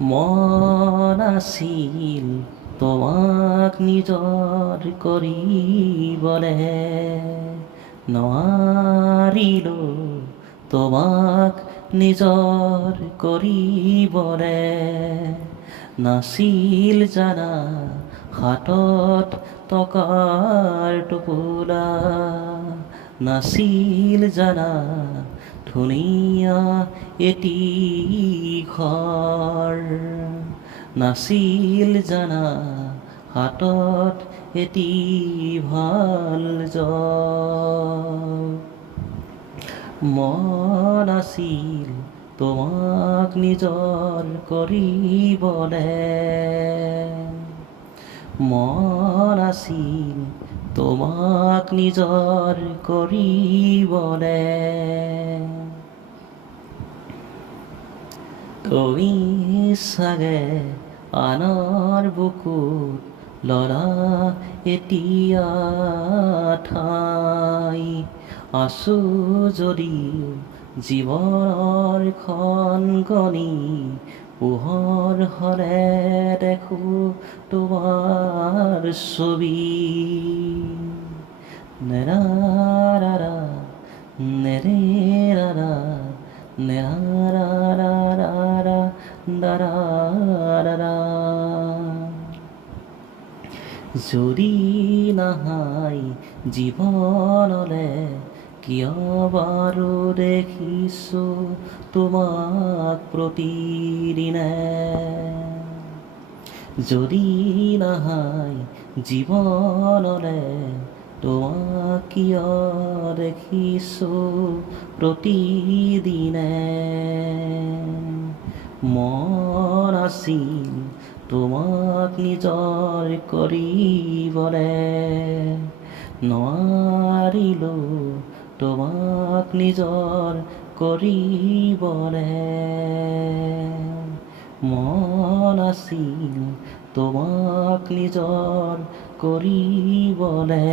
মন আছিল তোমাক নিজৰ কৰিবলে, নোৱাৰিলো তোমাক নিজৰ কৰিবলে। নাছিল জানা হাতত টকাৰ টোপোলা, নাছিল জানা ধুনীয়া এটি ঘৰ, নাছিল জানা হাতত এটি ভাল জব। মন আছিল তোমাক নিজৰ কৰিবলে, মন আছিল তোমাক নিজৰ কৰিবলে। তুমি চাগে আনৰ বুকুত ললা এতিয়া ঠাই, আছো যদিও জীৱনৰ খন গণি, পোহৰ হলে দেখো তোমাৰ ছবি। নেৰাৰা নেৰেৰাৰা নেৰাৰা দাৰাৰা। যদি নাহাই জীৱনলে কিয় বাৰু দেখিছো তোমাক প্ৰতিদিনে, যদি নাহাই জীৱনলে তোমাক কিয় দেখিছো প্ৰতিদিনে। মন আছিল তোমাক নিজৰ কৰিবলে, নোৱাৰিলো তোমাক নিজৰ কৰিবলে। মন আছিল তোমাক নিজৰ কৰিবলে।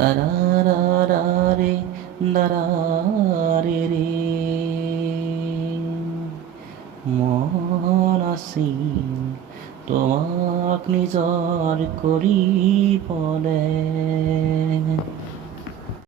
দাৰাৰে দাৰাৰে ৰে। মন আছিল তোমাক নিজৰ কৰিবলে।